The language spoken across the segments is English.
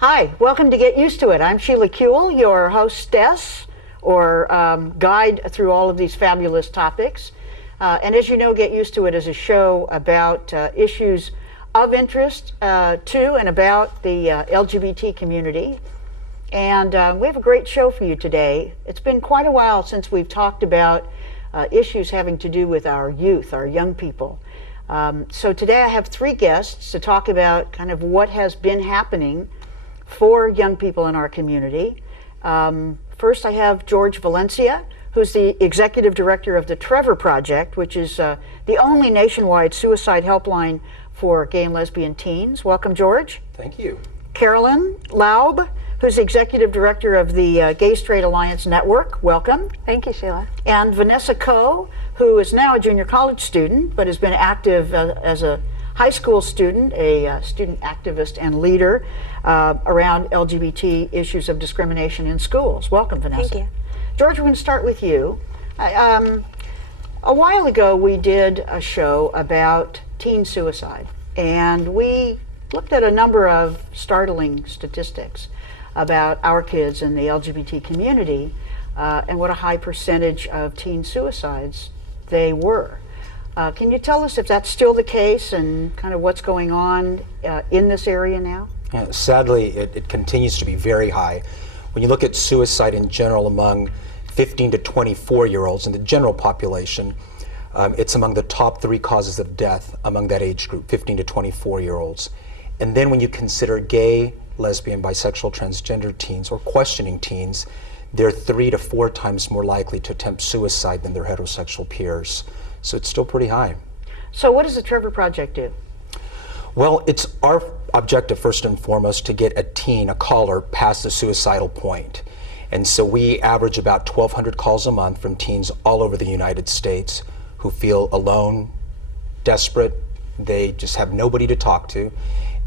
Hi, welcome to Get Used to It. I'm Sheila Kuehl, your hostess or guide through all of these fabulous topics. And as you know, Get Used to It is a show about issues of interest to and about the LGBT community. And we have a great show for you today. It's been quite a while since we've talked about issues having to do with our youth, our young people. So today I have three guests to talk about kind of what has been happening for young people in our community. First, I have Jorge Valencia, who's the executive director of the Trevor Project, which is the only nationwide suicide helpline for gay and lesbian teens. Welcome, Jorge. Thank you. Carolyn Laub, who's the executive director of the Gay Straight Alliance Network. Welcome. Thank you, Sheila. And Vanessa, who is now a junior college student, but has been active as a high school student, a student activist and leader around LGBT issues of discrimination in schools. Welcome, Vanessa. Thank you. Jorge, we're going to start with you. A while ago, we did a show about teen suicide, and we looked at a number of startling statistics about our kids in the LGBT community and what a high percentage of teen suicides they were. Can you tell us if that's still the case and kind of what's going on in this area now? Yeah, sadly, it continues to be very high. When you look at suicide in general among 15 to 24-year-olds in the general population, it's among the top 3 causes of death among that age group, 15 to 24-year-olds. And then when you consider gay, lesbian, bisexual, transgender teens or questioning teens, they're 3 to 4 times more likely to attempt suicide than their heterosexual peers. So it's still pretty high. So what does the Trevor Project do? Well, it's our objective first and foremost to get a teen, a caller, past the suicidal point. And so we average about 1,200 calls a month from teens all over the United States who feel alone, desperate, they just have nobody to talk to.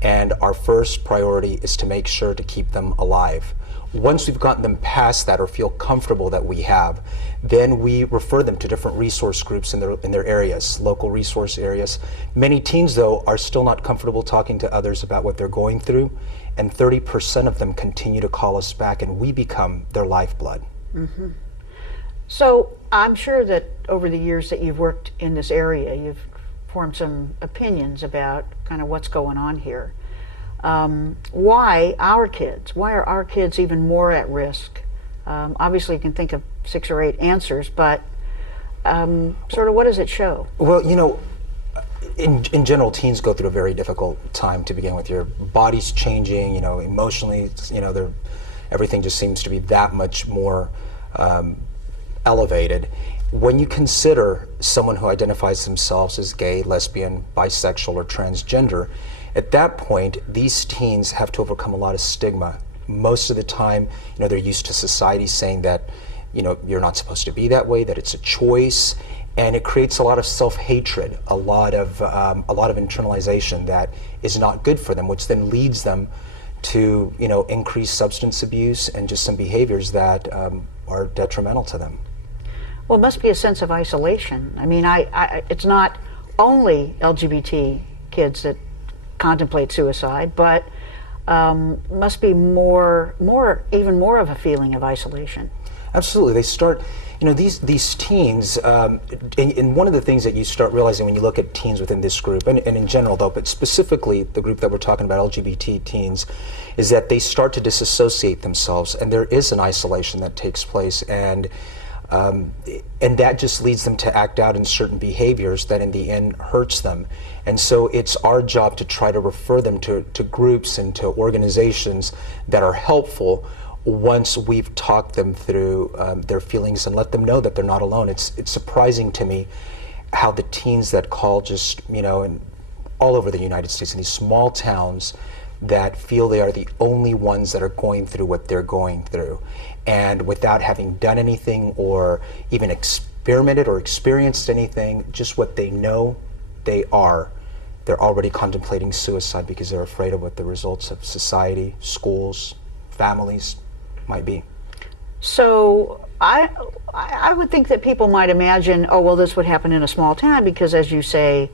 And our first priority is to make sure to keep them alive. Once we've gotten them past that or feel comfortable that we have, then we refer them to different resource groups in their areas, local resource areas. Many teens, though, are still not comfortable talking to others about what they're going through, and 30% of them continue to call us back, and we become their lifeblood. Mm-hmm. So I'm sure that over the years that you've worked in this area, you've formed some opinions about kind of what's going on here. Why are our kids even more at risk? Obviously you can think of 6 or 8 answers, but sort of what does it show? Well, you know, in general, teens go through a very difficult time to begin with. Your body's changing, you know, emotionally, you know, everything just seems to be that much more elevated. When you consider someone who identifies themselves as gay, lesbian, bisexual, or transgender, at that point, these teens have to overcome a lot of stigma. Most of the time, you know, they're used to society saying that, you know, you're not supposed to be that way, that it's a choice, and it creates a lot of self-hatred, a lot of internalization that is not good for them, which then leads them to, you know, increased substance abuse and just some behaviors that are detrimental to them. Well, it must be a sense of isolation. I mean, it's not only LGBT kids that contemplate suicide, but must be even more of a feeling of isolation. Absolutely. They start, you know, these teens, and one of the things that you start realizing when you look at teens within this group, and in general though, but specifically the group that we're talking about, LGBT teens, is that they start to disassociate themselves, and there is an isolation that takes place, and that just leads them to act out in certain behaviors that in the end hurts them. And so it's our job to try to refer them to groups and to organizations that are helpful once we've talked them through their feelings and let them know that they're not alone. It's surprising to me how the teens that call just, you know, and all over the United States in these small towns that feel they are the only ones that are going through what they're going through. And without having done anything or even experimented or experienced anything, just what they know they're already contemplating suicide because they're afraid of what the results of society, schools, families might be. So I would think that people might imagine, oh, well, this would happen in a small town because, as you say,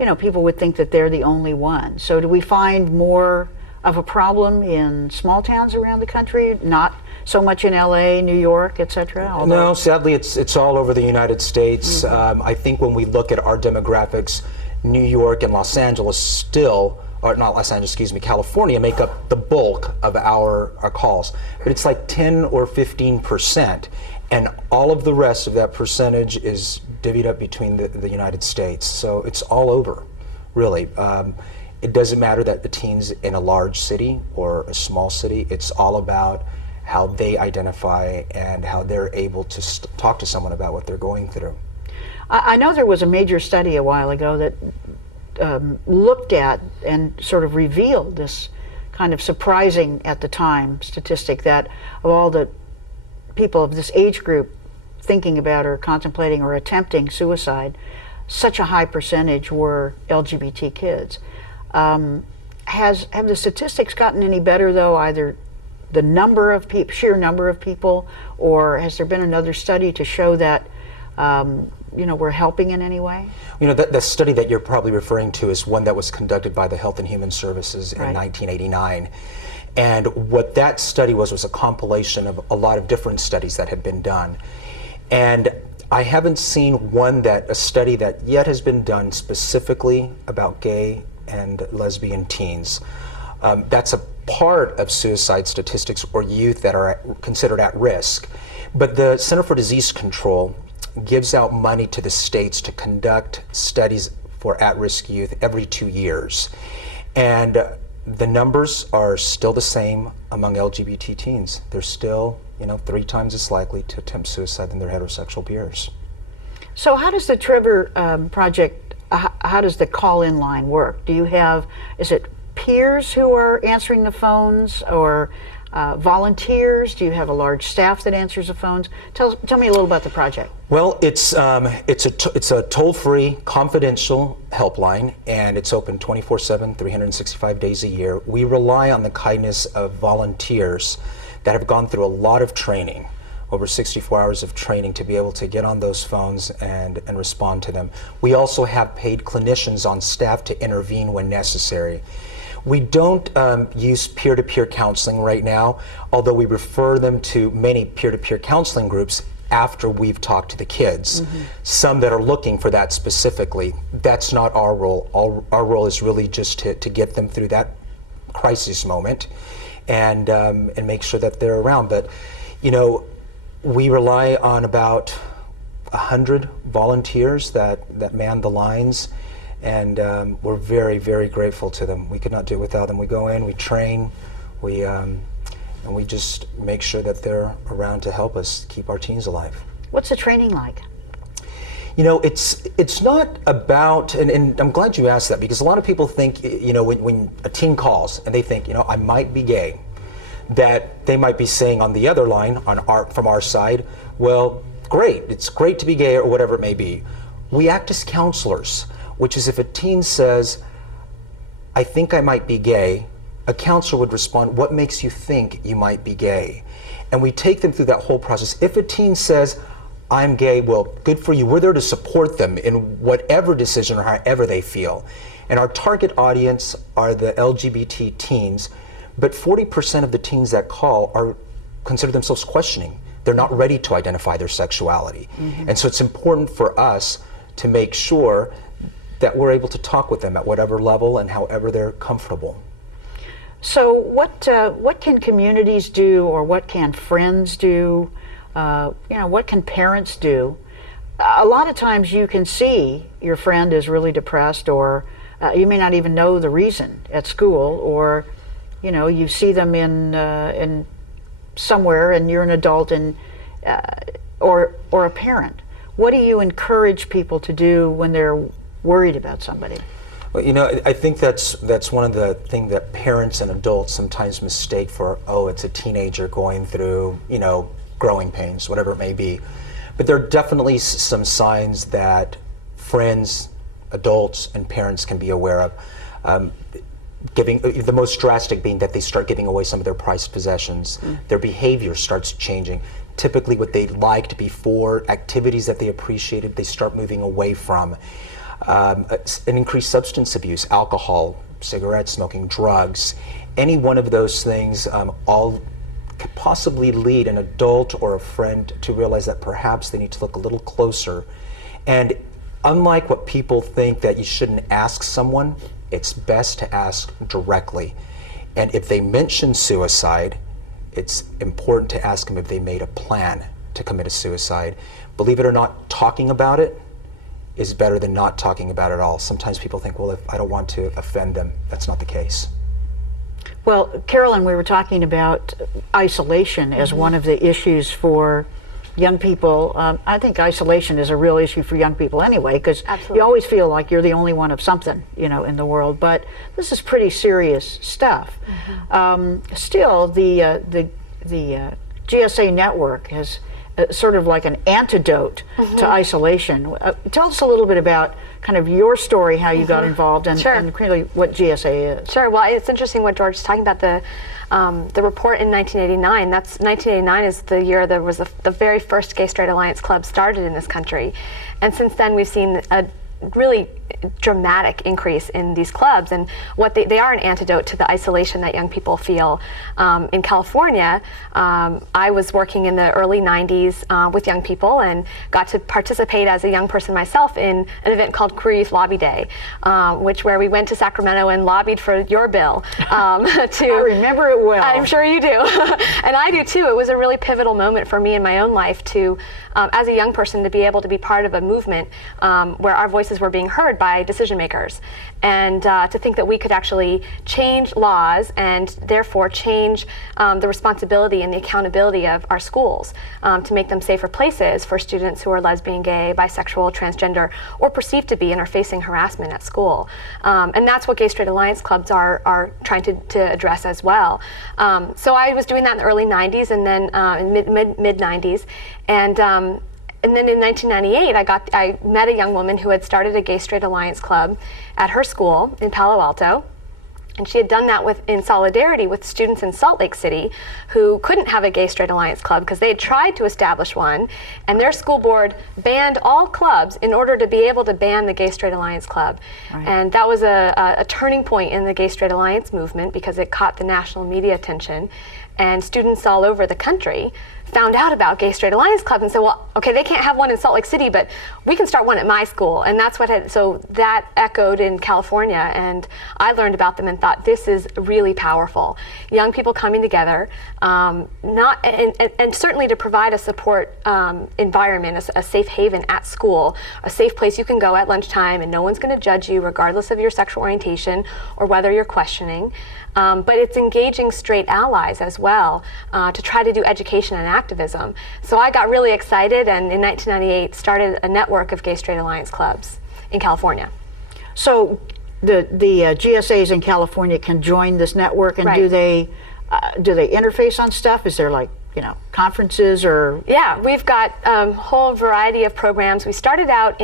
you know, people would think that they're the only one. So do we find more of a problem in small towns around the country, not so much in LA, New York, etc.? No, sadly, it's all over the United States. I think when we look at our demographics, New York and Los Angeles still, or not Los Angeles, excuse me, California make up the bulk of our calls. But it's like 10 or 15%, and all of the rest of that percentage is divvied up between the United States. So it's all over, really. It doesn't matter that the teens in a large city or a small city, it's all about how they identify and how they're able to talk to someone about what they're going through. I know there was a major study a while ago that looked at and sort of revealed this kind of surprising at the time statistic that of all the people of this age group thinking about or contemplating or attempting suicide, such a high percentage were LGBT kids. Have the statistics gotten any better, though, either the number of people, sheer number of people, or has there been another study to show that we're helping in any way? The study that you're probably referring to is one that was conducted by the Health and Human Services in 1989. And what that study was a compilation of a lot of different studies that had been done. And I haven't seen a study that yet has been done specifically about gay and lesbian teens. That's a part of suicide statistics or youth that are considered at risk. But the Center for Disease Control gives out money to the states to conduct studies for at-risk youth every 2 years. And the numbers are still the same among LGBT teens. They're still, 3 times as likely to attempt suicide than their heterosexual peers. So how does the Trevor Project, how does the call-in line work? Is it peers who are answering the phones, or volunteers? Do you have a large staff that answers the phones? Tell me a little about the project. Well, it's a toll-free, confidential helpline, and it's open 24/7, 365 days a year. We rely on the kindness of volunteers that have gone through a lot of training, over 64 hours of training, to be able to get on those phones and respond to them. We also have paid clinicians on staff to intervene when necessary. We don't use peer-to-peer counseling right now, although we refer them to many peer-to-peer counseling groups after we've talked to the kids. Some that are looking for that specifically. That's not our role. Our role is really just to get them through that crisis moment and make sure that they're around. But, we rely on about 100 volunteers that man the lines. And we're very, very grateful to them. We could not do it without them. We go in, we train, and we just make sure that they're around to help us keep our teens alive. What's the training like? It's not about, and I'm glad you asked that, because a lot of people think, when a teen calls and they think, I might be gay, that they might be saying on the other line, from our side, well, great, it's great to be gay, or whatever it may be. We act as counselors, which is if a teen says, I think I might be gay, a counselor would respond, what makes you think you might be gay? And we take them through that whole process. If a teen says, I'm gay, well, good for you. We're there to support them in whatever decision or however they feel. And our target audience are the LGBT teens, but 40% of the teens that call consider themselves questioning. They're not ready to identify their sexuality. And so it's important for us to make sure that we're able to talk with them at whatever level and however they're comfortable. So what can communities do, or what can friends do? What can parents do? A lot of times you can see your friend is really depressed, or you may not even know the reason at school, or you see them in somewhere, and you're an adult, and or a parent. What do you encourage people to do when they're worried about somebody? Well, I think that's one of the things that parents and adults sometimes mistake for, it's a teenager going through, growing pains, whatever it may be. But there are definitely some signs that friends, adults, and parents can be aware of. The most drastic being that they start giving away some of their prized possessions. Their behavior starts changing. Typically what they liked before, activities that they appreciated, they start moving away from. An increased substance abuse, alcohol, cigarettes, smoking drugs, any one of those things all could possibly lead an adult or a friend to realize that perhaps they need to look a little closer. And unlike what people think that you shouldn't ask someone, it's best to ask directly. And if they mention suicide, it's important to ask them if they made a plan to commit a suicide. Believe it or not, talking about it is better than not talking about it at all. Sometimes people think, well, if I don't want to offend them, that's not the case. Well, Carolyn, we were talking about isolation as one of the issues for young people. I think isolation is a real issue for young people anyway, because you always feel like you're the only one of something, you know, in the world. But this is pretty serious stuff. Still, the GSA network has sort of like an antidote to isolation. Tell us a little bit about kind of your story, how you got involved, and really what GSA is. Sure. Well, it's interesting what George is talking about. The report in 1989. That's 1989 is the year there was the very first Gay Straight Alliance Club started in this country, and since then we've seen a really dramatic increase in these clubs, and what they are an antidote to the isolation that young people feel. In California, I was working in the early 90s with young people and got to participate as a young person myself in an event called Queer Youth Lobby Day, where we went to Sacramento and lobbied for your bill. I remember it well. I'm sure you do. And I do too. It was a really pivotal moment for me in my own life to, as a young person, to be able to be part of a movement where our voices were being heard by decision makers, and to think that we could actually change laws and therefore change the responsibility and the accountability of our schools to make them safer places for students who are lesbian, gay, bisexual, transgender, or perceived to be and are facing harassment at school. And that's what Gay Straight Alliance clubs are trying to address as well. So I was doing that in the early 90s and then in mid 90s. And then in 1998, I met a young woman who had started a Gay Straight Alliance club at her school in Palo Alto. And she had done that in solidarity with students in Salt Lake City who couldn't have a Gay Straight Alliance club because they had tried to establish one, and their school board banned all clubs in order to be able to ban the Gay Straight Alliance club. Right. And that was a turning point in the Gay Straight Alliance movement because it caught the national media attention, and students all over the country found out about Gay Straight Alliance Club and said, well, okay, they can't have one in Salt Lake City, but we can start one at my school. And that's so that echoed in California, and I learned about them and thought, this is really powerful. Young people coming together, and certainly to provide a support environment, a safe haven at school, a safe place you can go at lunchtime and no one's going to judge you regardless of your sexual orientation or whether you're questioning. But it's engaging straight allies as well to try to do education and activism. So I got really excited, and in 1998 started a network of Gay Straight Alliance clubs in California. So the GSAs in California can join this network, and do they interface on stuff? Is there like, you know, conferences or? Yeah, we've got a whole variety of programs. We started out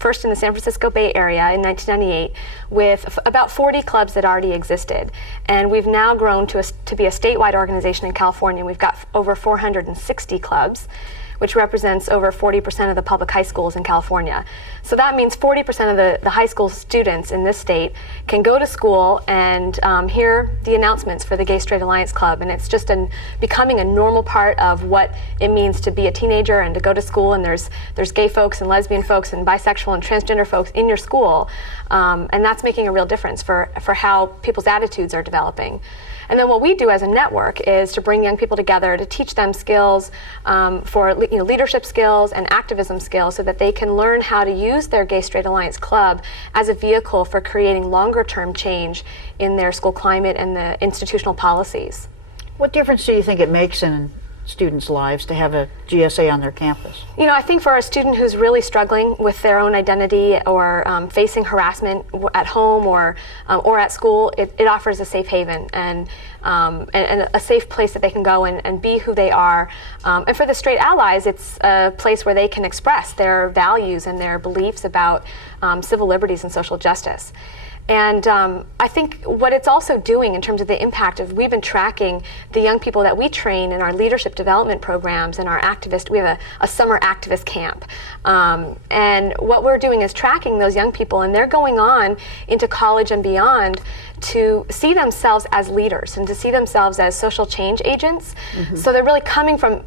first in the San Francisco Bay Area in 1998 with about 40 clubs that already existed. And we've now grown to be a statewide organization in California. We've got over 460 clubs, which represents over 40% of the public high schools in California. So that means 40% of the high school students in this state can go to school and hear the announcements for the Gay Straight Alliance Club, and it's just becoming a normal part of what it means to be a teenager and to go to school, and there's gay folks and lesbian folks and bisexual and transgender folks in your school, and that's making a real difference for how people's attitudes are developing. And then what we do as a network is to bring young people together to teach them skills for leadership skills and activism skills so that they can learn how to use their Gay Straight Alliance Club as a vehicle for creating longer term change in their school climate and the institutional policies. What difference do you think it makes in students' lives to have a GSA on their campus? You know, I think for a student who's really struggling with their own identity or facing harassment at home or at school, it offers a safe haven and a safe place that they can go and be who they are. And for the straight allies, it's a place where they can express their values and their beliefs about civil liberties and social justice. And I think what it's also doing in terms of the impact of, we've been tracking the young people that we train in our leadership development programs and our activist, we have a summer activist camp. And what we're doing is tracking those young people, and they're going on into college and beyond to see themselves as leaders and to see themselves as social change agents. So they're really coming from,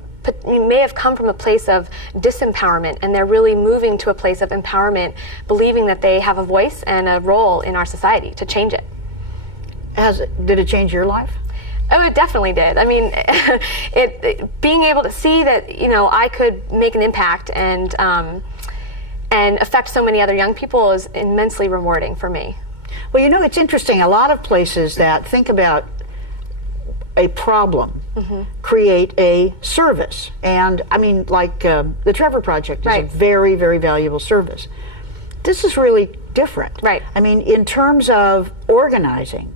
may have come from a place of disempowerment, and they're really moving to a place of empowerment, believing that they have a voice and a role in our society to change it. Did it change your life? Oh, it definitely did. I mean, being able to see that, I could make an impact and affect so many other young people is immensely rewarding for me. Well, it's interesting. A lot of places that think about a problem create a service. And I mean, like the Trevor Project is a very, very valuable service. This is really different. Right. I mean, in terms of organizing,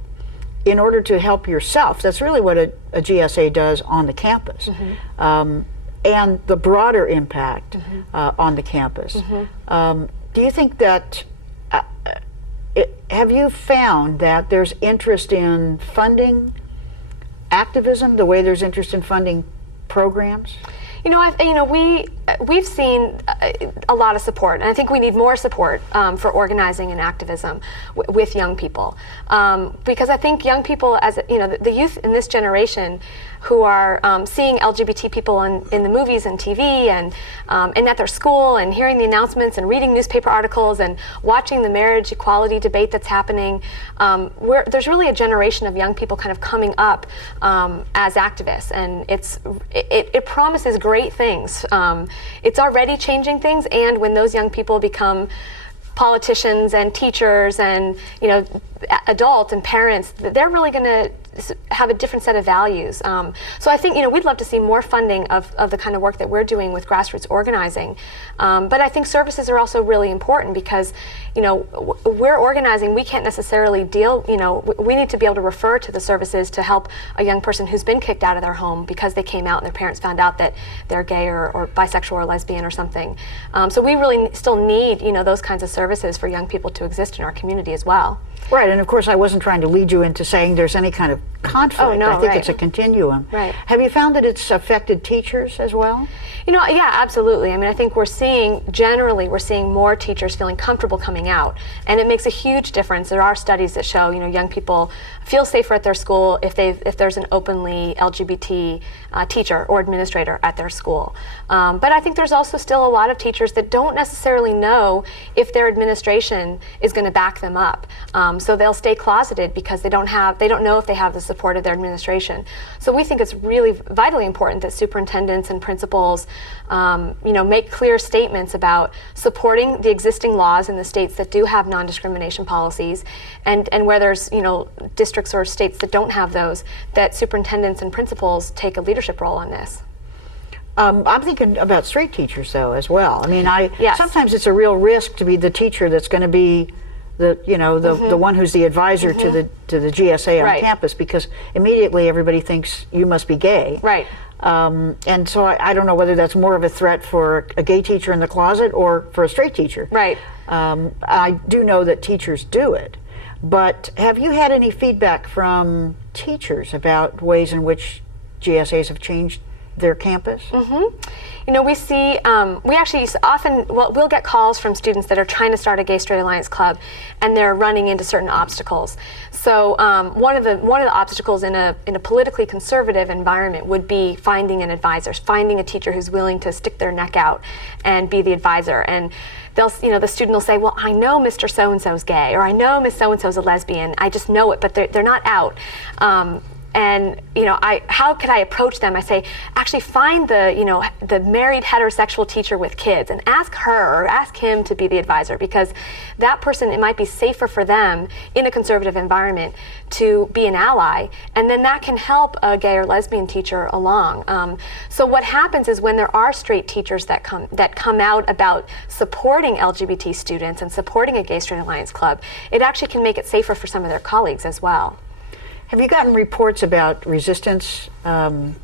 in order to help yourself, that's really what a GSA does on the campus. And the broader impact on the campus. Do you think that, have you found that there's interest in funding activism the way there's interest in funding programs? We've seen a lot of support, and I think we need more support for organizing and activism with young people, because I think young people, as the youth in this generation, who are seeing LGBT people in the movies and TV and at their school, and hearing the announcements and reading newspaper articles and watching the marriage equality debate that's happening, there's really a generation of young people kind of coming up as activists, and it promises great things. It's already changing things, and when those young people become politicians and teachers and adults and parents, they're really going to have a different set of values. So I think we'd love to see more funding of the kind of work that we're doing with grassroots organizing. But I think services are also really important, because we're organizing, we can't necessarily deal, we need to be able to refer to the services to help a young person who's been kicked out of their home because they came out and their parents found out that they're gay or bisexual or lesbian or something. So we really still need those kinds of services for young people to exist in our community as well. Right, and of course I wasn't trying to lead you into saying there's any kind of conflict. Oh, no, I think right. it's a continuum. Right. Have you found that it's affected teachers as well? Yeah, absolutely. I mean, I think we're seeing more teachers feeling comfortable coming out, and it makes a huge difference. There are studies that show, young people feel safer at their school if there's an openly LGBT teacher or administrator at their school. But I think there's also still a lot of teachers that don't necessarily know if their administration is going to back them up. So they'll stay closeted because they don't know if they have the support of their administration. So we think it's really vitally important that superintendents and principals, make clear statements about supporting the existing laws in the states that do have non-discrimination policies, and where there's districts or states that don't have those, that superintendents and principals take a leadership role on this. I'm thinking about straight teachers though as well. I mean, Yes. sometimes it's a real risk to be the teacher that's going to be the one who's the advisor to the GSA on Right. campus, because immediately everybody thinks you must be gay. Right. And so I don't know whether that's more of a threat for a gay teacher in the closet or for a straight teacher. Right. I do know that teachers do it, but have you had any feedback from teachers about ways in which GSAs have changed their campus? We see, we actually often, we'll get calls from students that are trying to start a Gay Straight Alliance club, and they're running into certain obstacles. So one of the obstacles in a politically conservative environment would be finding an advisor, finding a teacher who's willing to stick their neck out and be the advisor. And the student will say, well, I know Mr. So-and-so's gay, or I know Miss So-and-so's a lesbian. I just know it, but they're not out. And how could I approach them? I say, actually find the married heterosexual teacher with kids and ask her or ask him to be the advisor, because that person, it might be safer for them in a conservative environment to be an ally, and then that can help a gay or lesbian teacher along. So what happens is, when there are straight teachers that come out about supporting LGBT students and supporting a Gay Straight Alliance club, it actually can make it safer for some of their colleagues as well. Have you gotten reports about resistance from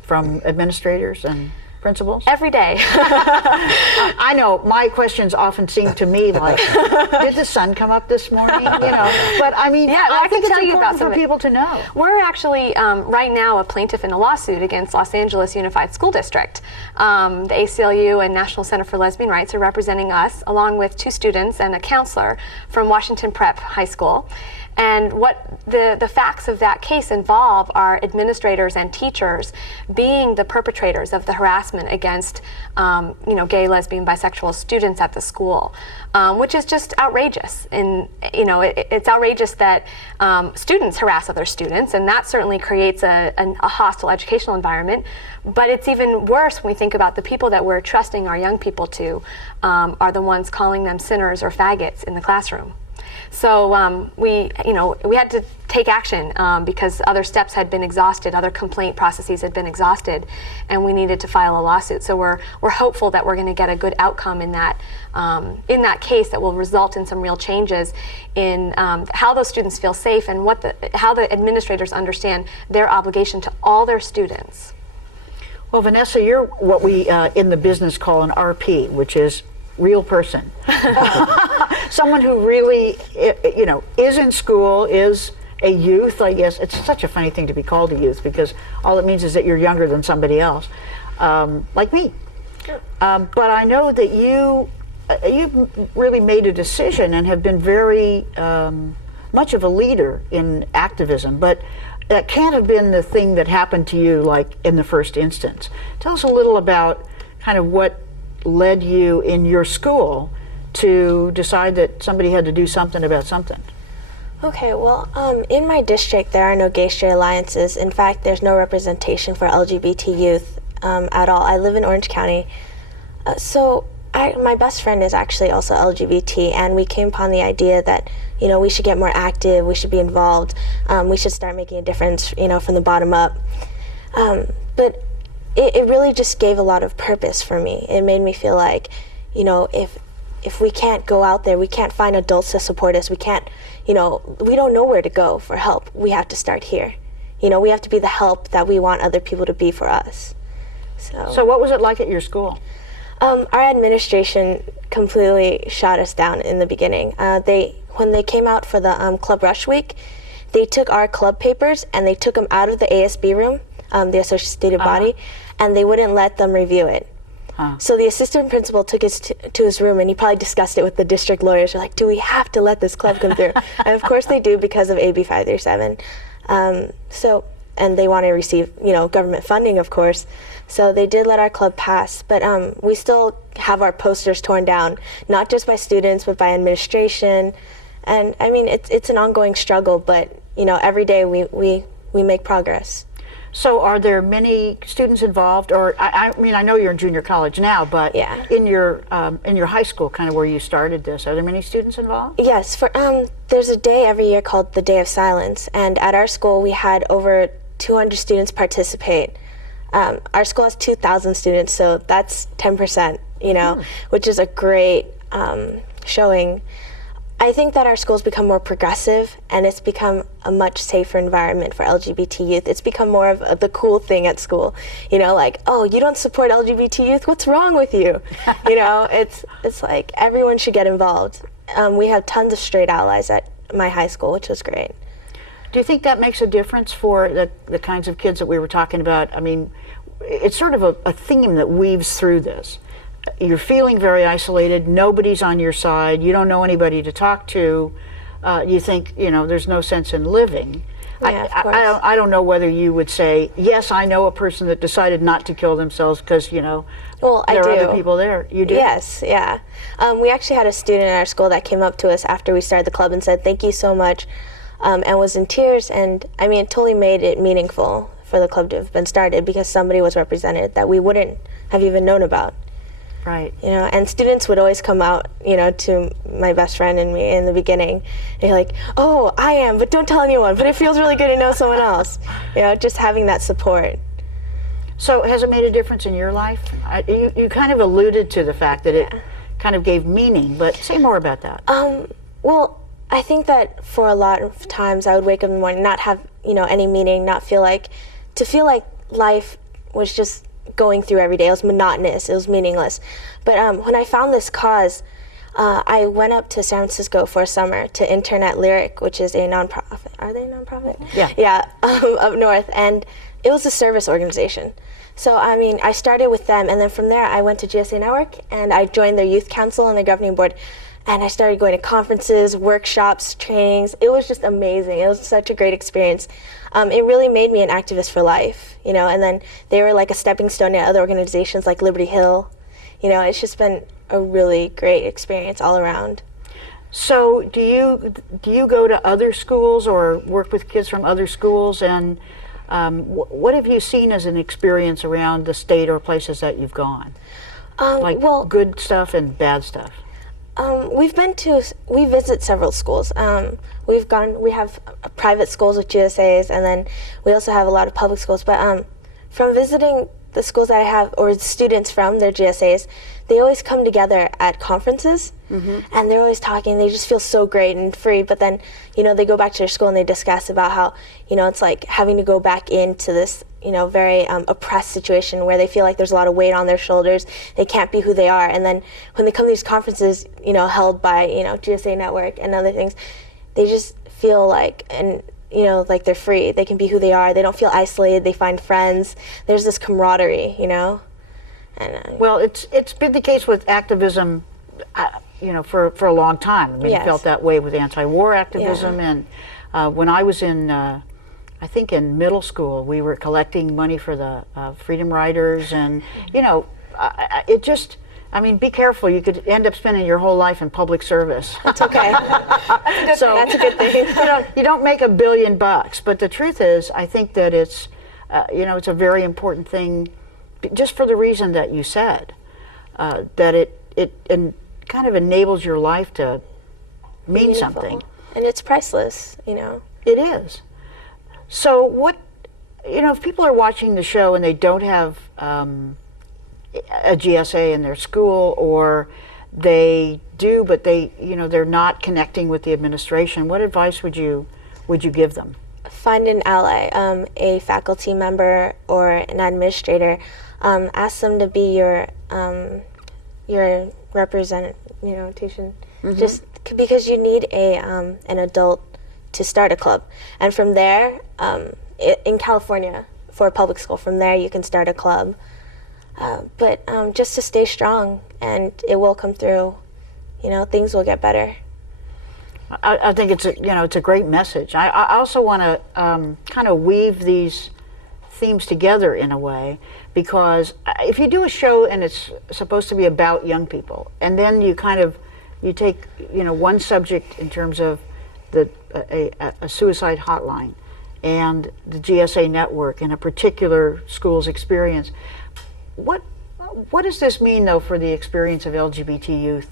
administrators? And principals? Every day. I know my questions often seem to me like, did the sun come up this morning? But I mean, Yeah, I think can it's tell you about important for people to know. We're actually right now a plaintiff in a lawsuit against Los Angeles Unified School District. The ACLU and National Center for Lesbian Rights are representing us, along with 2 students and a counselor from Washington Prep High School. And what the facts of that case involve are administrators and teachers being the perpetrators of the harassment against, gay, lesbian, bisexual students at the school, which is just outrageous. And it's outrageous that students harass other students, and that certainly creates a hostile educational environment. But it's even worse when we think about the people that we're trusting our young people to are the ones calling them sinners or faggots in the classroom. So we had to take action because other steps had been exhausted, other complaint processes had been exhausted, and we needed to file a lawsuit. So we're hopeful that we're going to get a good outcome in that case that will result in some real changes in how those students feel safe and how the administrators understand their obligation to all their students. Well, Vanessa, you're what we in the business call an RP, which is real person. Someone who really, is in school, is a youth, I guess. It's such a funny thing to be called a youth because all it means is that you're younger than somebody else, like me. Sure. But I know that you've really made a decision and have been very much of a leader in activism, but that can't have been the thing that happened to you like in the first instance. Tell us a little about kind of what led you in your school to decide that somebody had to do something about something. Okay, well, in my district there are no gay straight alliances. In fact, there's no representation for LGBT youth at all. I live in Orange County. My best friend is actually also LGBT, and we came upon the idea that we should get more active, we should be involved, we should start making a difference from the bottom up. But it really just gave a lot of purpose for me. It made me feel like, if we can't go out there, we can't find adults to support us, we can't, we don't know where to go for help. We have to start here. We have to be the help that we want other people to be for us. So what was it like at your school? Our administration completely shot us down in the beginning. When they came out for the Club Rush Week, they took our club papers and they took them out of the ASB room, the associative body, and they wouldn't let them review it. So the assistant principal took us to his room, and he probably discussed it with the district lawyers. They're like, do we have to let this club come through? And of course they do, because of AB 537. And they want to receive, government funding, of course. So they did let our club pass, but we still have our posters torn down, not just by students, but by administration. And I mean, it's an ongoing struggle, but every day we make progress. So are there many students involved, or I mean, I know you're in junior college now, but yeah. in your high school, kind of where you started this, are there many students involved? Yes, there's a day every year called the Day of Silence, and at our school we had over 200 students participate. Our school has 2,000 students, so that's 10%, which is a great showing. I think that our school's become more progressive, and it's become a much safer environment for LGBT youth. It's become more of the cool thing at school, like, oh, you don't support LGBT youth? What's wrong with you? It's like everyone should get involved. We have tons of straight allies at my high school, which was great. Do you think that makes a difference for the kinds of kids that we were talking about? I mean, it's sort of a theme that weaves through this. You're feeling very isolated, nobody's on your side, you don't know anybody to talk to, you think, there's no sense in living. Yeah, of course. I don't know whether you would say, yes, I know a person that decided not to kill themselves because, well, there are other people there. You do? Yes, yeah. We actually had a student in our school that came up to us after we started the club and said, thank you so much, and was in tears, and I mean, it totally made it meaningful for the club to have been started because somebody was represented that we wouldn't have even known about. Right. And students would always come out, to my best friend and me in the beginning. And you're like, oh, I am, but don't tell anyone. But it feels really good to know someone else. Just having that support. So has it made a difference in your life? You kind of alluded to the fact that it kind of gave meaning, but say more about that. Well, I think that for a lot of times I would wake up in the morning, not have, any meaning, to feel like life was just going through every day. It was monotonous. It was meaningless. But when I found this cause, I went up to San Francisco for a summer to intern at Lyric, which is a nonprofit. Are they a nonprofit? Yeah. Yeah, up north. And it was a service organization. So, I mean, I started with them, and then from there I went to GSA Network, and I joined their youth council and their governing board, and I started going to conferences, workshops, trainings. It was just amazing. It was such a great experience. It really made me an activist for life, you know, and then they were like a stepping stone to other organizations like Liberty Hill. You know, it's just been a really great experience all around. So do you go to other schools or work with kids from other schools, and what have you seen as an experience around the state or places that you've gone? Like well, good stuff and bad stuff. we visit several schools. We have private schools with GSAs, and then we also have a lot of public schools. But from visiting the schools that I have, or students from their GSAs, they always come together at conferences, and they're always talking. They just feel so great and free. But then, you know, they go back to their school and they discuss about how, you know, it's like having to go back into this, you know, very oppressed situation where they feel like there's a lot of weight on their shoulders. They can't be who they are. And then when they come to these conferences, you know, held by, you know, GSA Network and other things, they just feel like, and you know, like they're free. They can be who they are. They don't feel isolated. They find friends. There's this camaraderie, you know. And well, it's been the case with activism, you know, for a long time. I mean, Yes. it felt that way with anti-war activism, and when I was in, I think in middle school, we were collecting money for the Freedom Riders, and you know, it just. I mean, be careful. You could end up spending your whole life in public service. it's okay. That's a good thing. You don't make $1 billion, but the truth is, I think that it's, you know, it's a very important thing, just for the reason that you said, that it kind of enables your life to mean Meaningful. something. And it's priceless, you know. It is. So what, you know, if people are watching the show and they don't have a GSA in their school, or they do, but they, you know, they're not connecting with the administration, what advice would you give them? Find an ally, a faculty member or an administrator. Ask them to be your representation. Just because you need an adult to start a club, and from there, in California for a public school, from there you can start a club. But just to stay strong, and it will come through. You know, things will get better. I think it's a great message. I also want to kind of weave these themes together in a way, because if you do a show and it's supposed to be about young people, and then you take, you know, one subject in terms of a suicide hotline and the GSA network and a particular school's experience. What does this mean, though, for the experience of LGBT youth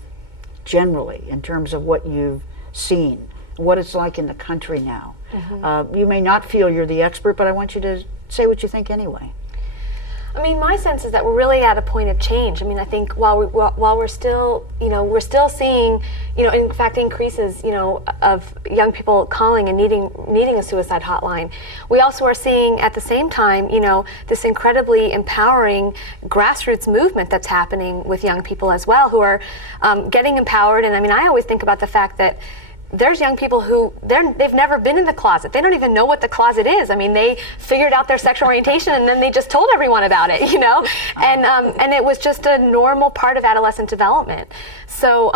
generally, in terms of what you've seen, what it's like in the country now? You may not feel you're the expert, but I want you to say what you think anyway. I mean, my sense is that we're really at a point of change. I mean, I think while we're still, you know, we're still seeing, you know, in fact, increases, you know, of young people calling and needing a suicide hotline. We also are seeing at the same time, you know, this incredibly empowering grassroots movement that's happening with young people as well, who are getting empowered. And I mean, I always think about the fact that there's young people who they've never been in the closet. They don't even know what the closet is. I mean, they figured out their sexual orientation and then they just told everyone about it, you know? And it was just a normal part of adolescent development. So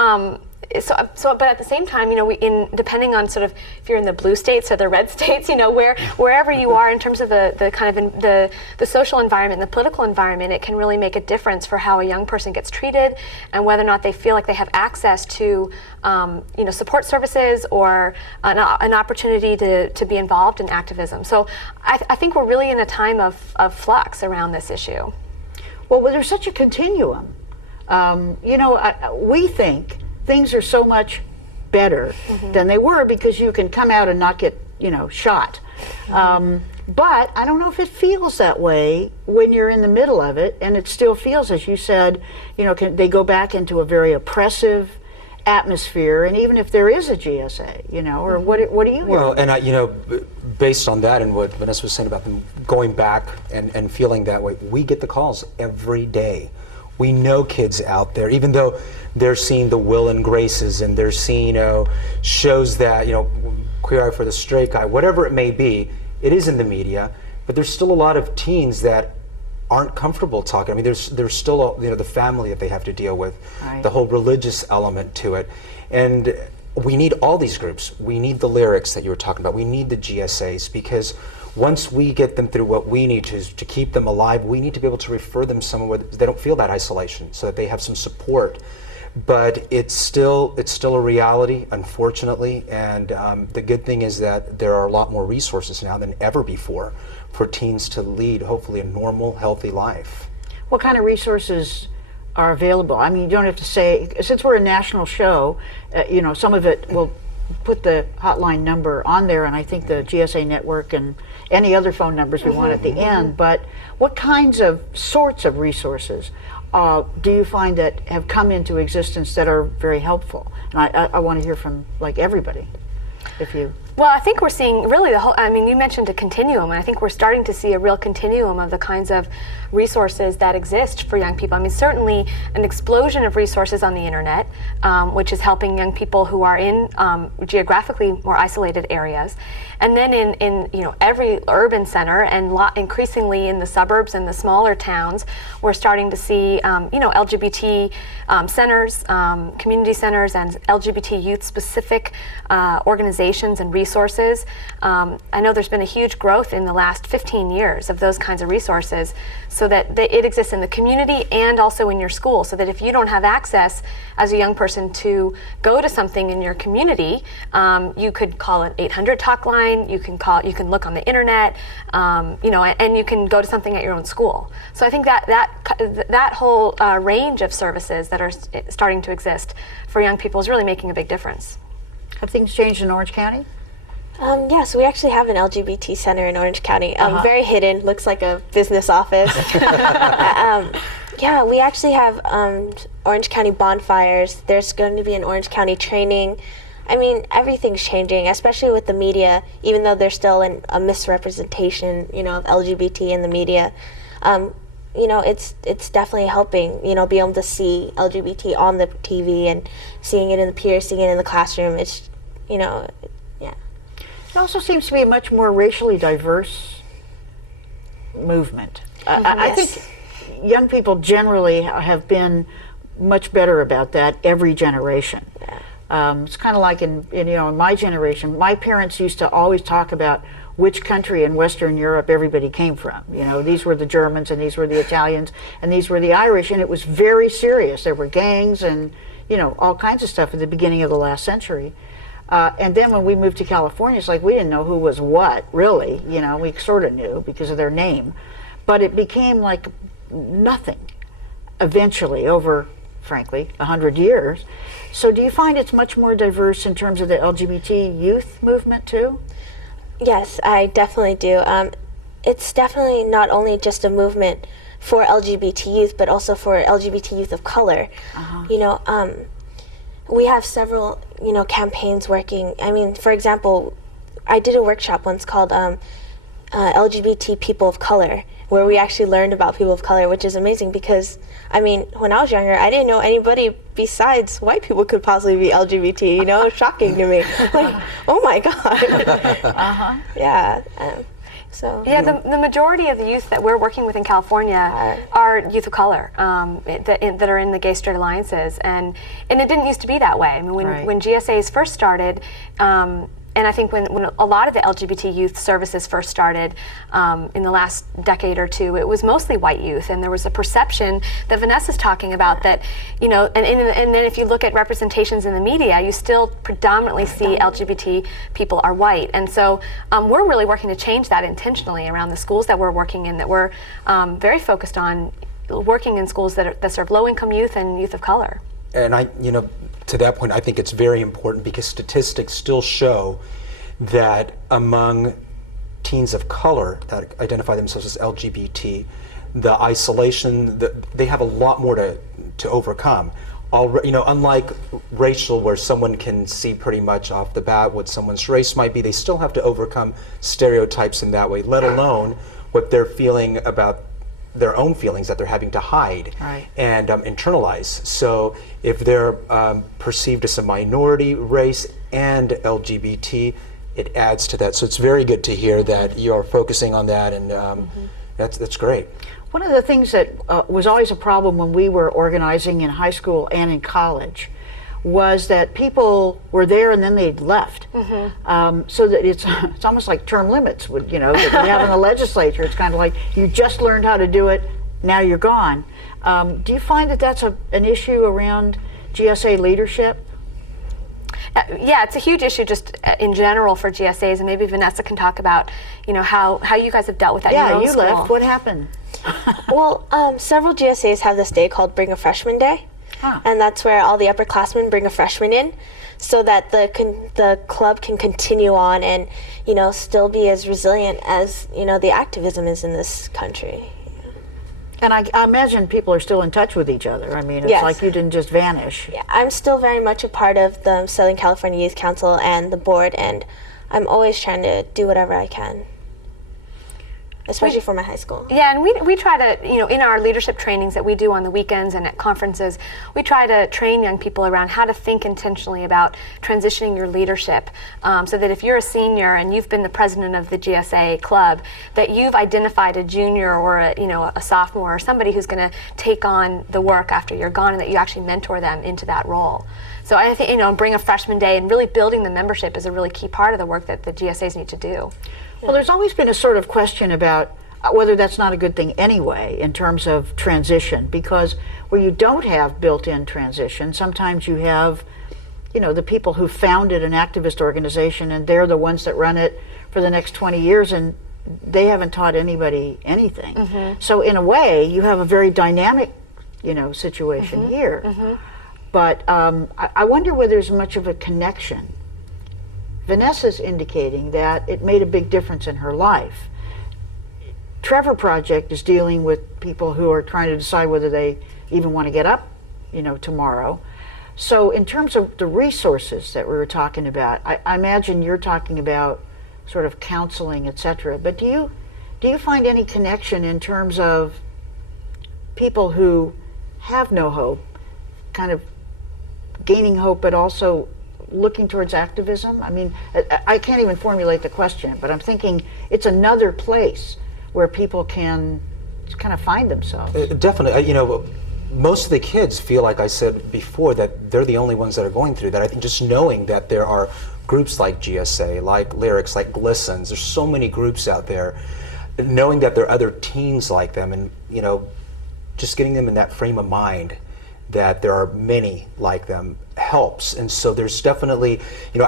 but at the same time, you know, depending on sort of if you're in the blue states or the red states, you know, wherever you are in terms of the kind of the social environment, and the political environment, it can really make a difference for how a young person gets treated and whether or not they feel like they have access to, you know, support services or an opportunity to be involved in activism. So I think we're really in a time of flux around this issue. Well, there's such a continuum. You know, we think things are so much better than they were because you can come out and not get, you know, shot. But I don't know if it feels that way when you're in the middle of it, and it still feels, as you said, you know, they go back into a very oppressive atmosphere, and even if there is a GSA, you know, or what do you hear? Well, and you know, based on that and what Vanessa was saying about them going back and feeling that way, we get the calls every day. We know kids out there, even though they're seeing the Will and Graces and they're seeing shows that, Queer Eye for the Straight Guy, whatever it may be, it is in the media, but there's still a lot of teens that aren't comfortable talking. I mean, there's still the family that they have to deal with, right. The whole religious element to it, and we need all these groups. We need the lyrics that you were talking about. We need the GSAs, because once we get them through what we need to keep them alive, we need to be able to refer them somewhere where they don't feel that isolation, so that they have some support. But it's still a reality, unfortunately, and the good thing is that there are a lot more resources now than ever before for teens to lead, hopefully, a normal, healthy life. What kind of resources are available? I mean, you don't have to say, since we're a national show, some of it will put the hotline number on there, and I think the GSA network and any other phone numbers we want at the end, but what sorts of resources do you find that have come into existence that are very helpful? And I want to hear from everybody, if you... Well, I think we're seeing really you mentioned a continuum, and I think we're starting to see a real continuum of the kinds of resources that exist for young people. I mean, certainly an explosion of resources on the internet, which is helping young people who are in geographically more isolated areas. And then in every urban center and increasingly in the suburbs and the smaller towns, we're starting to see LGBT centers, community centers, and LGBT youth-specific organizations and resources. I know there's been a huge growth in the last 15 years of those kinds of resources, so that it exists in the community and also in your school, so that if you don't have access as a young person to go to something in your community, you could call an 800 talk line. You can look on the internet, and you can go to something at your own school. So I think that whole range of services that are starting to exist for young people is really making a big difference. Have things changed in Orange County? Yes, we actually have an LGBT center in Orange County. Very hidden, looks like a business office. Yeah, we actually have Orange County bonfires. There's going to be an Orange County training. I mean, everything's changing, especially with the media, even though there's still a misrepresentation, of LGBT in the media. It's definitely helping, be able to see LGBT on the TV and seeing it in the peers, seeing it in the classroom. It's, yeah. It also seems to be a much more racially diverse movement. I think young people generally have been much better about that every generation. Yeah. It's kind of like in my generation, my parents used to always talk about which country in Western Europe everybody came from. These were the Germans, and these were the Italians, and these were the Irish, and it was very serious. There were gangs and all kinds of stuff at the beginning of the last century. And then when we moved to California, it's like we didn't know who was what, really. We sort of knew because of their name. But it became like nothing eventually over, frankly, 100 years. So do you find it's much more diverse in terms of the LGBT youth movement too? Yes, I definitely do. It's definitely not only just a movement for LGBT youth, but also for LGBT youth of color. We have several, campaigns working. I mean, for example, I did a workshop once called LGBT People of Color, where we actually learned about people of color, which is amazing because, when I was younger, I didn't know anybody besides white people could possibly be LGBT, shocking to me. Like, oh my God. Yeah. The majority of the youth that we're working with in California are youth of color that are in the gay straight alliances, and it didn't used to be that way. I mean, when GSAs first started, and I think when a lot of the LGBT youth services first started in the last decade or two, it was mostly white youth, and there was a perception that Vanessa's talking about that, and then if you look at representations in the media, you still predominantly see LGBT people are white, and so we're really working to change that intentionally around the schools that we're working in, that we're very focused on working in schools that serve low-income youth and youth of color. And to that point, I think it's very important because statistics still show that among teens of color that identify themselves as LGBT, the isolation, they have a lot more to overcome. unlike racial, where someone can see pretty much off the bat what someone's race might be, they still have to overcome stereotypes in that way, let alone what they're feeling about their own feelings that they're having to hide and internalize. So if they're perceived as a minority race and LGBT, it adds to that. So it's very good to hear that you're focusing on that, and that's great. One of the things that was always a problem when we were organizing in high school and in college was that people were there and then they'd left. So that it's almost like term limits, that we have in the legislature. It's kind of like you just learned how to do it, now you're gone. Do you find that that's an issue around GSA leadership? Yeah, it's a huge issue just in general for GSAs, and maybe Vanessa can talk about, how you guys have dealt with that in your own you school. left. What happened? Well, several GSAs have this day called Bring a Freshman Day, and that's where all the upperclassmen bring a freshman in, so that the club can continue on and still be as resilient as the activism is in this country. And I imagine people are still in touch with each other. I mean, it's like you didn't just vanish. Yeah, I'm still very much a part of the Southern California Youth Council and the board, and I'm always trying to do whatever I can, especially for my high school. Yeah, and we try to, in our leadership trainings that we do on the weekends and at conferences, we try to train young people around how to think intentionally about transitioning your leadership, so that if you're a senior and you've been the president of the GSA club, that you've identified a junior or a sophomore or somebody who's going to take on the work after you're gone, and that you actually mentor them into that role. So I think, Bring a Freshman Day and really building the membership is a really key part of the work that the GSAs need to do. Well, there's always been a sort of question about whether that's not a good thing anyway in terms of transition, because where you don't have built-in transition, sometimes you have, the people who founded an activist organization and they're the ones that run it for the next 20 years and they haven't taught anybody anything. So in a way, you have a very dynamic, situation here. But I wonder whether there's much of a connection. Vanessa's indicating that it made a big difference in her life. Trevor Project is dealing with people who are trying to decide whether they even want to get up, tomorrow. So in terms of the resources that we were talking about, I imagine you're talking about sort of counseling, etc. But do you find any connection in terms of people who have no hope, kind of gaining hope, but also looking towards activism? I mean, I can't even formulate the question, but I'm thinking it's another place where people can kind of find themselves. Definitely. Most of the kids feel, like I said before, that they're the only ones that are going through that. I think just knowing that there are groups like GSA, like Lyrics, like Glistens, there's so many groups out there, knowing that there are other teens like them, and just getting them in that frame of mind that there are many like them helps. And so there's definitely,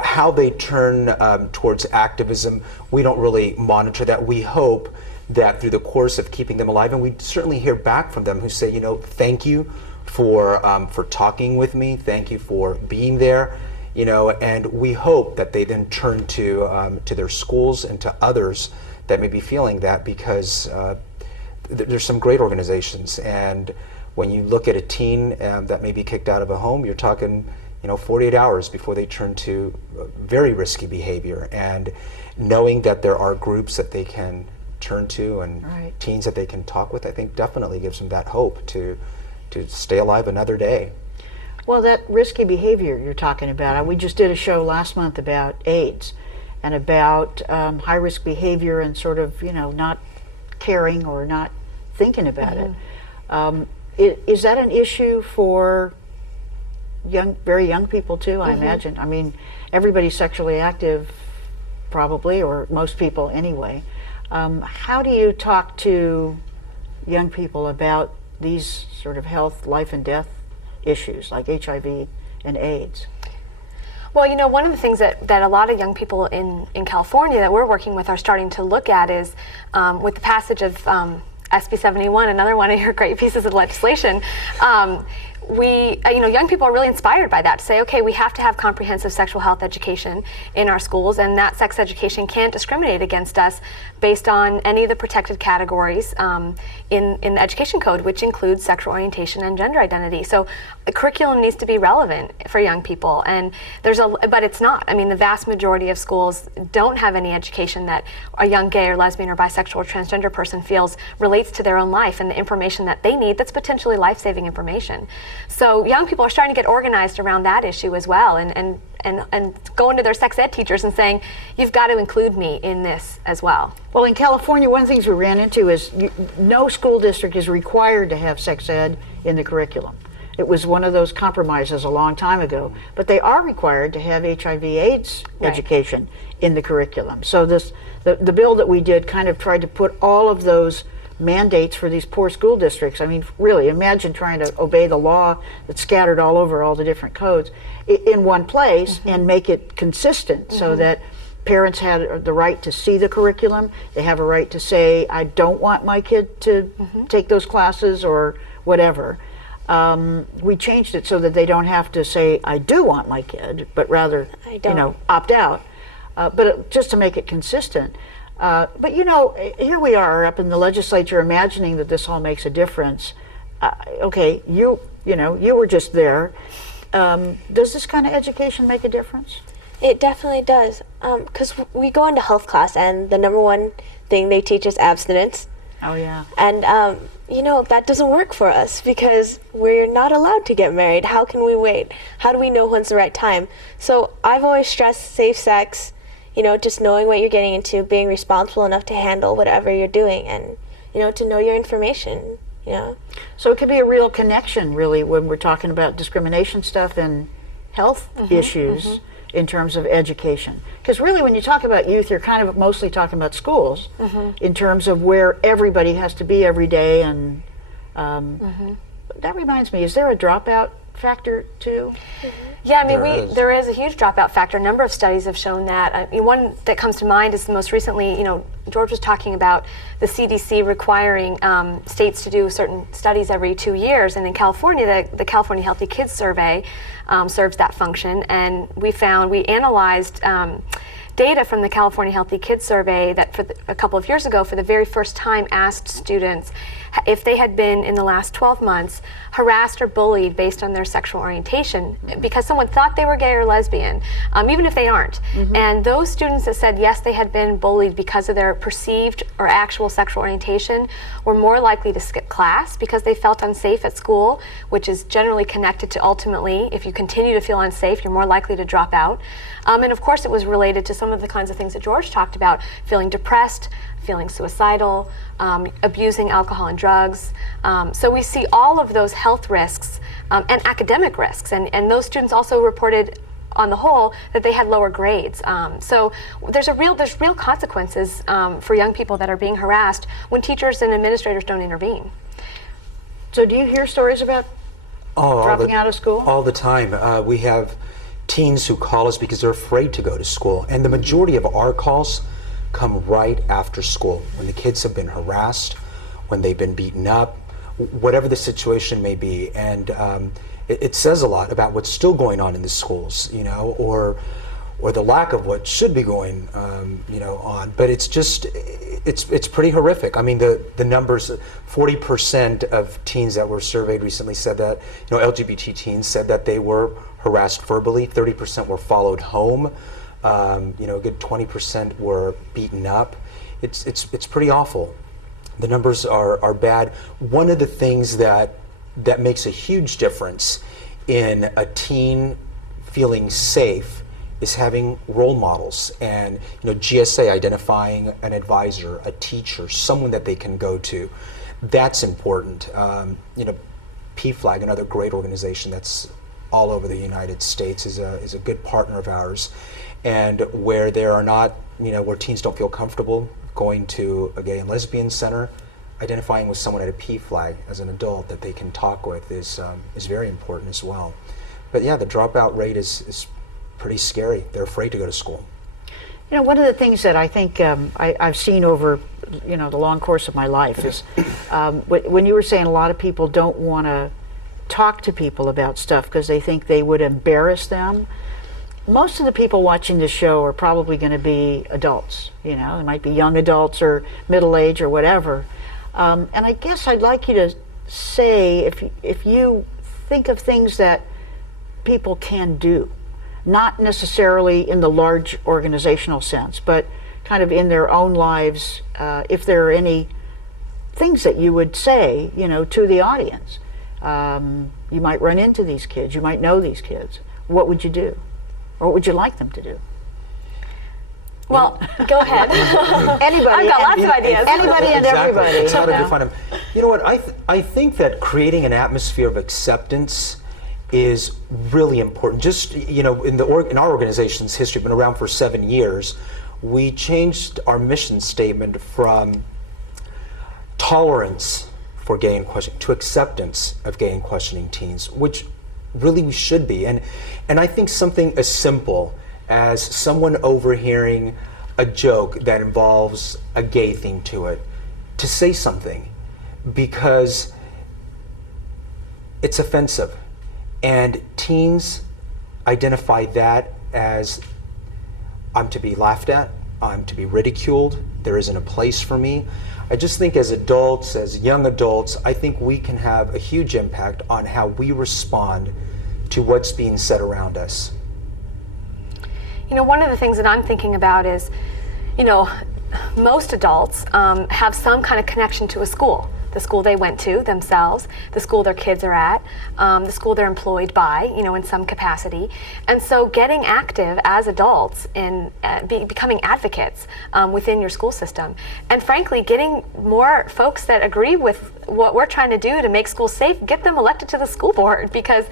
how they turn towards activism, we don't really monitor that. We hope that through the course of keeping them alive, and we certainly hear back from them who say, thank you for talking with me, thank you for being there, and we hope that they then turn to their schools and to others that may be feeling that, because there's some great organizations. And when you look at a teen that may be kicked out of a home, you're talking 48 hours before they turn to very risky behavior. And knowing that there are groups that they can turn to and teens that they can talk with, I think definitely gives them that hope to stay alive another day. Well, that risky behavior you're talking about, we just did a show last month about AIDS and about high-risk behavior and sort of, not caring or not thinking about it. Is that an issue for very young people too, I imagine? I mean, everybody's sexually active probably, or most people anyway. How do you talk to young people about these sort of health, life and death issues like HIV and AIDS? Well, one of the things that a lot of young people in California that we're working with are starting to look at is with the passage of SB 71, another one of your great pieces of legislation, young people are really inspired by that, to say, okay, we have to have comprehensive sexual health education in our schools, and that sex education can't discriminate against us based on any of the protected categories in the education code, which includes sexual orientation and gender identity. So the curriculum needs to be relevant for young people, and but it's not. I mean, the vast majority of schools don't have any education that a young gay or lesbian or bisexual or transgender person feels relates to their own life and the information that they need that's potentially life-saving information. So young people are starting to get organized around that issue as well, and going to their sex ed teachers and saying, you've got to include me in this as well. Well, in California, one of the things we ran into is no school district is required to have sex ed in the curriculum. It was one of those compromises a long time ago, but they are required to have HIV/AIDS education in the curriculum. So the bill that we did kind of tried to put all of those mandates for these poor school districts. I mean, really, imagine trying to obey the law that's scattered all over all the different codes in one place and make it consistent so that parents had the right to see the curriculum. They have a right to say, I don't want my kid to take those classes or whatever. We changed it so that they don't have to say, I do want my kid, but rather, opt out. But just to make it consistent. But here we are up in the legislature imagining that this all makes a difference. Okay, you were just there. Does this kind of education make a difference? It definitely does, because we go into health class, and the number one thing they teach is abstinence. Oh, yeah. And, that doesn't work for us because we're not allowed to get married. How can we wait? How do we know when's the right time? So I've always stressed safe sex, just knowing what you're getting into, being responsible enough to handle whatever you're doing, and, to know your information, So it could be a real connection, really, when we're talking about discrimination stuff and health issues in terms of education. Because really, when you talk about youth, you're kind of mostly talking about schools in terms of where everybody has to be every day. And that reminds me, is there a dropout factor too? Yeah, I mean, there is a huge dropout factor. A number of studies have shown that. I mean, one that comes to mind is the most recently, George was talking about the CDC requiring states to do certain studies every 2 years, and in California, the California Healthy Kids Survey serves that function, and we analyzed data from the California Healthy Kids Survey that a couple of years ago, for the very first time, asked students if they had been, in the last 12 months, harassed or bullied based on their sexual orientation because someone thought they were gay or lesbian, even if they aren't. And those students that said yes, they had been bullied because of their perceived or actual sexual orientation were more likely to skip class because they felt unsafe at school, which is generally connected to, ultimately, if you continue to feel unsafe, you're more likely to drop out. And of course, it was related to some of the kinds of things that George talked about: feeling depressed, feeling suicidal, abusing alcohol and drugs. So we see all of those health risks and academic risks. And those students also reported, on the whole, that they had lower grades. So there's real consequences for young people that are being harassed when teachers and administrators don't intervene. So do you hear stories about dropping out of school? All the time. We have teens who call us because they're afraid to go to school. And the majority of our calls come right after school, when the kids have been harassed, when they've been beaten up, whatever the situation may be. And it says a lot about what's still going on in the schools, or the lack of what should be going on. But it's just, it's pretty horrific. I mean, the numbers, 40% of teens that were surveyed recently said that, LGBT teens said that they were harassed verbally, 30% were followed home, a good 20% were beaten up. It's pretty awful. The numbers are bad. One of the things that makes a huge difference in a teen feeling safe is having role models, and GSA identifying an advisor, a teacher, someone that they can go to. That's important. PFLAG, another great organization that's all over the United States, is a good partner of ours, and where there are not, where teens don't feel comfortable going to a gay and lesbian center, identifying with someone at a PFLAG as an adult that they can talk with is very important as well. But yeah, the dropout rate is pretty scary. They're afraid to go to school. One of the things that I think I've seen over the long course of my life is when you were saying a lot of people don't want to talk to people about stuff because they think they would embarrass them. Most of the people watching this show are probably going to be adults. You know, they might be young adults or middle age or whatever. And I guess I'd like you to say if you think of things that people can do, not necessarily in the large organizational sense, but kind of in their own lives, if there are any things that you would say, you know, to the audience. You might run into these kids, you might know these kids. What would you do? Or what would you like them to do? Well, go ahead. Anybody. I've got lots of ideas. Anybody and everybody. It's how to define them. You know what? I think that creating an atmosphere of acceptance is really important. Just, you know, in our organization's history, been around for 7 years, we changed our mission statement from tolerance for gay and questioning to acceptance of gay and questioning teens, which really we should be. And I think something as simple as someone overhearing a joke that involves a gay theme to it, to say something, because it's offensive. And teens identify that as, I'm to be laughed at, I'm to be ridiculed, there isn't a place for me. I just think as adults, as young adults, I think we can have a huge impact on how we respond to what's being said around us. You know, one of the things that I'm thinking about is, you know, most adults have some kind of connection to a school. The school they went to themselves, the school their kids are at, the school they're employed by, you know, in some capacity. And so getting active as adults in becoming advocates within your school system. And frankly, getting more folks that agree with what we're trying to do to make schools safe, get them elected to the school board, because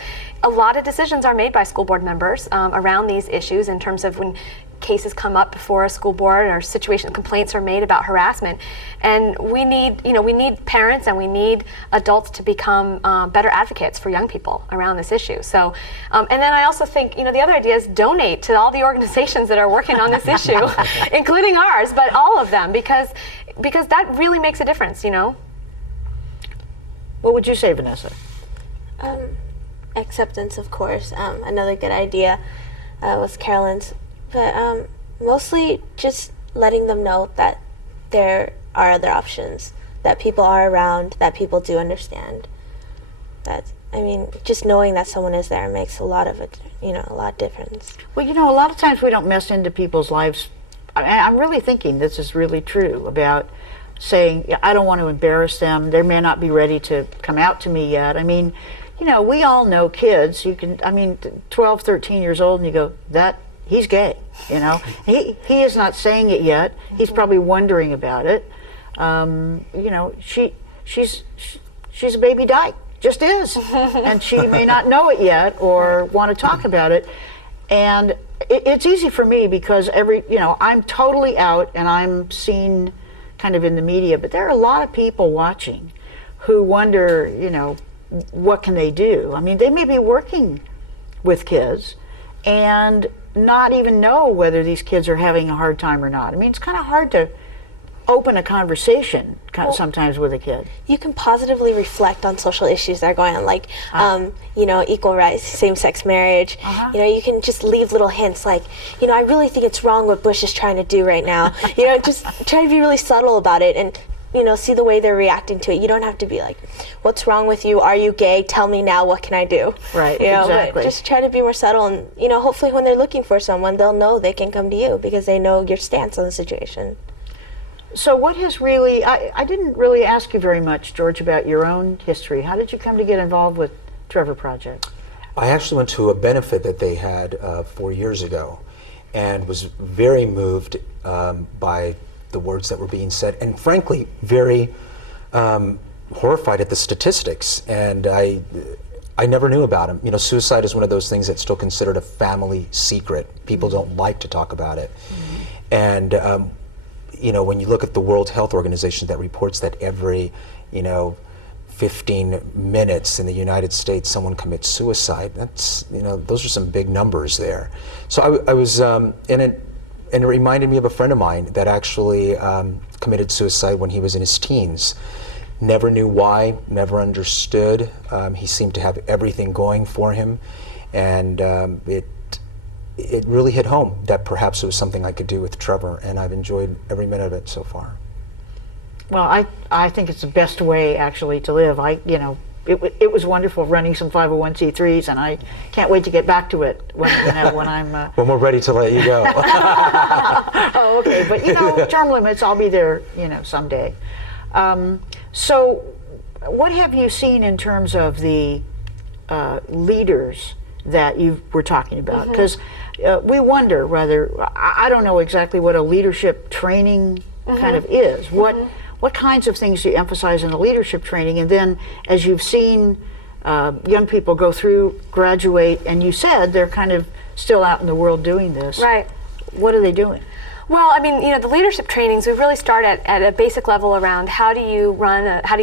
a lot of decisions are made by school board members around these issues in terms of when cases come up before a school board or complaints are made about harassment. And we need parents and we need adults to become better advocates for young people around this issue. So, and then I also think, you know, the other idea is donate to all the organizations that are working on this issue, including ours, but all of them, because that really makes a difference, you know. What would you say, Vanessa? Acceptance, of course. Another good idea was Carolyn's. But mostly just letting them know that there are other options, that people are around, that people do understand. Just knowing that someone is there makes a lot of it, a lot of difference. Well, you know, a lot of times we don't mess into people's lives. I'm really thinking this is really true about saying, I don't want to embarrass them. They may not be ready to come out to me yet. I mean, you know, we all know kids. 12, 13 years old, and you go, he's gay, you know. He is not saying it yet. He's probably wondering about it. You know, she's a baby dyke, just is, and she may not know it yet or want to talk about it. And it's easy for me because I'm totally out and I'm seen kind of in the media, but there are a lot of people watching who wonder, you know, what can they do? I mean, they may be working with kids and not even know whether these kids are having a hard time or not. I mean, it's kind of hard to open a conversation sometimes with a kid. You can positively reflect on social issues that are going on, like, equal rights, same-sex marriage. You know, you can just leave little hints like, you know, I really think it's wrong what Bush is trying to do right now. You know, just try to be really subtle about it and, you know, see the way they're reacting to it. You don't have to be like, what's wrong with you? Are you gay? Tell me now, what can I do? Right, you know, exactly. Just try to be more subtle and, you know, hopefully when they're looking for someone, they'll know they can come to you because they know your stance on the situation. So what has really, I didn't really ask you very much, George, about your own history. How did you come to get involved with Trevor Project? I actually went to a benefit that they had 4 years ago and was very moved by the words that were being said, and frankly, very horrified at the statistics. And I never knew about them. You know, suicide is one of those things that's still considered a family secret. People don't like to talk about it. And you know, when you look at the World Health Organization that reports that every, 15 minutes in the United States someone commits suicide, that's, those are some big numbers there. So I was and it reminded me of a friend of mine that actually committed suicide when he was in his teens. never knew why, never understood. He seemed to have everything going for him, and it really hit home that perhaps it was something I could do with Trevor, and I've enjoyed every minute of it so far. Well, I think it's the best way actually to live. It was wonderful running some 501c3s, and I can't wait to get back to it when I'm. When we're ready to let you go. Oh, okay. But term limits, I'll be there, someday. So, what have you seen in terms of the leaders that you were talking about? Because we wonder whether, I don't know exactly what a leadership training kind of is. What kinds of things do you emphasize in the leadership training? And then as you've seen young people go through, graduate, and you said they're kind of still out in the world doing this. Right. What are they doing? Well, I mean, the leadership trainings, we really start at a basic level around how do you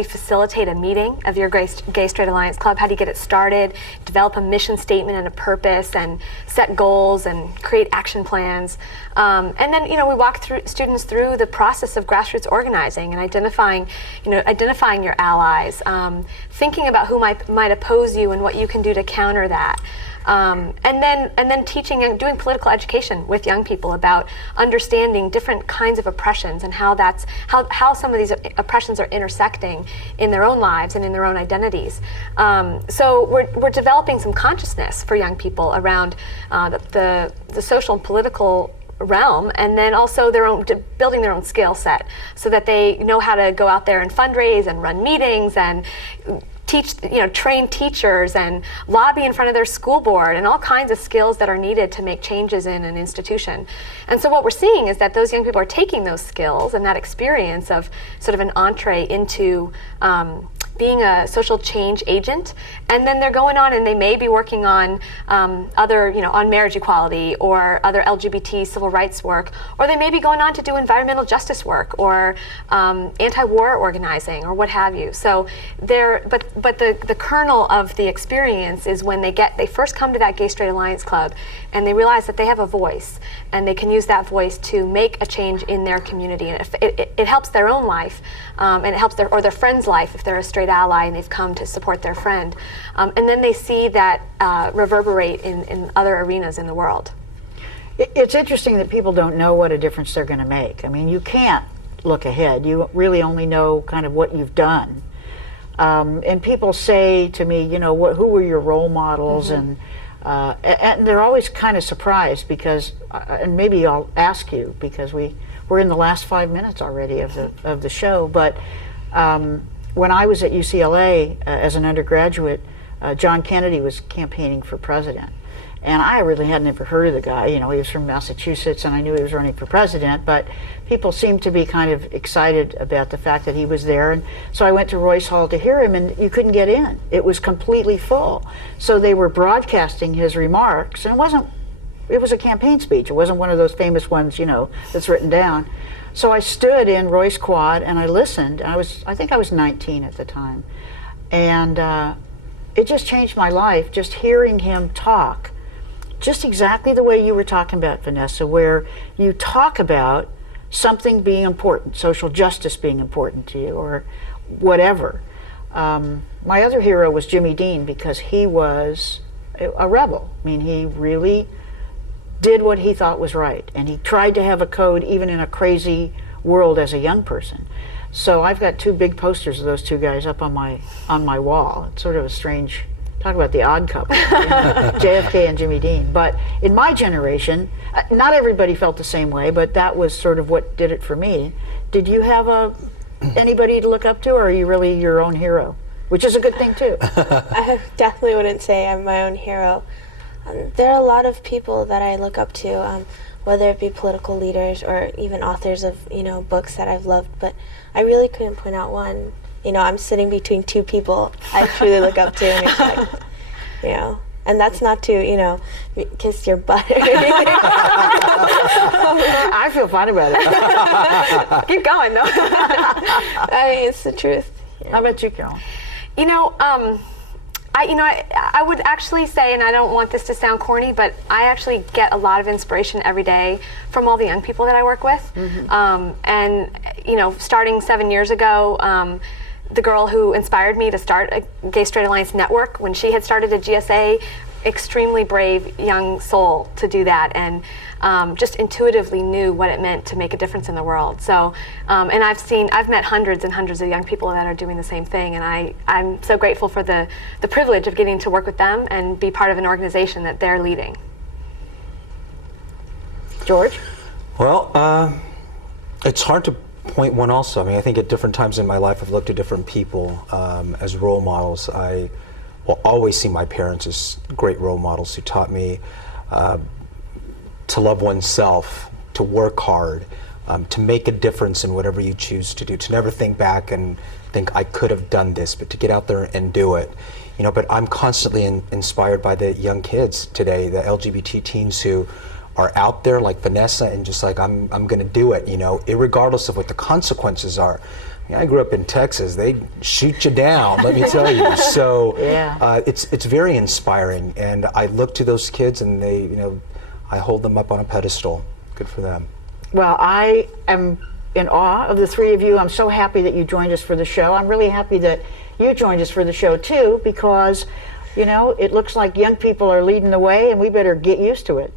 facilitate a meeting of your Gay Straight Alliance Club? How do you get it started, develop a mission statement and a purpose, and set goals and create action plans? And then, we walk students through the process of grassroots organizing and identifying your allies, thinking about who might oppose you and what you can do to counter that. And then teaching and doing political education with young people about understanding different kinds of oppressions and how some of these oppressions are intersecting in their own lives and in their own identities. So we're developing some consciousness for young people around the social and political realm, and then also building their own skill set so that they know how to go out there and fundraise and run meetings and train teachers and lobby in front of their school board, and all kinds of skills that are needed to make changes in an institution. And so what we're seeing is that those young people are taking those skills and that experience of sort of an entree into being a social change agent, and then they're going on and they may be working on on marriage equality or other LGBT civil rights work, or they may be going on to do environmental justice work or anti-war organizing or what have you. So but the kernel of the experience is when they first come to that Gay Straight Alliance Club and they realize that they have a voice and they can use that voice to make a change in their community, and it helps their own life, and it helps their friend's life if they're a straight ally and they've come to support their friend, and then they see that reverberate in other arenas in the world. It's interesting that people don't know what a difference they're going to make. I mean, you can't look ahead. You really only know kind of what you've done. And people say to me, who were your role models? And they're always kind of surprised because, and maybe I'll ask you because we're in the last 5 minutes already of the show, but when I was at UCLA as an undergraduate, John Kennedy was campaigning for president. And I really had never heard of the guy. He was from Massachusetts, and I knew he was running for president, but people seemed to be kind of excited about the fact that he was there. And so I went to Royce Hall to hear him, and you couldn't get in. It was completely full. So they were broadcasting his remarks, and it was a campaign speech. It wasn't one of those famous ones, that's written down. So I stood in Royce Quad, and I listened. I think I was 19 at the time. And it just changed my life, just hearing him talk. Just exactly the way you were talking about, Vanessa, where you talk about something being important, social justice being important to you, or whatever. My other hero was Jimmy Dean because he was a rebel. I mean, he really did what he thought was right, and he tried to have a code even in a crazy world as a young person. So I've got two big posters of those two guys up on my wall. It's sort of a strange. Talk about the odd couple, JFK and Jimmy Dean. But in my generation, not everybody felt the same way, but that was sort of what did it for me. Did you have anybody to look up to, or are you really your own hero? Which is a good thing, too. I definitely wouldn't say I'm my own hero. There are a lot of people that I look up to, whether it be political leaders or even authors of, books that I've loved, but I really couldn't point out one. I'm sitting between two people I truly look up to and respect, and that's not to, kiss your butt or anything. I feel fine about it. Keep going, though. I mean, it's the truth. Yeah. How about you, Carolyn? I would actually say, and I don't want this to sound corny, but I actually get a lot of inspiration every day from all the young people that I work with. Mm-hmm. And starting 7 years ago, the girl who inspired me to start a Gay Straight Alliance network, when she had started a GSA, extremely brave young soul to do that, and just intuitively knew what it meant to make a difference in the world. So, and I've met hundreds and hundreds of young people that are doing the same thing, and I'm so grateful for the privilege of getting to work with them and be part of an organization that they're leading. George? Well, it's hard to point one also. I mean, I think at different times in my life I've looked at different people as role models. I will always see my parents as great role models who taught me to love oneself, to work hard, to make a difference in whatever you choose to do, to never think back and think I could have done this, but to get out there and do it. You know, but I'm constantly inspired by the young kids today, the LGBT teens who are out there like Vanessa and just like, I'm gonna do it, you know, irregardless of what the consequences are. I mean, I grew up in Texas, they shoot you down, let me tell you. So Yeah. It's very inspiring, and I look to those kids and they, you know, I hold them up on a pedestal. Good for them. Well, I am in awe of the three of you. I'm so happy that you joined us for the show. I'm really happy that you joined us for the show too, because, you know, it looks like young people are leading the way and we better get used to it.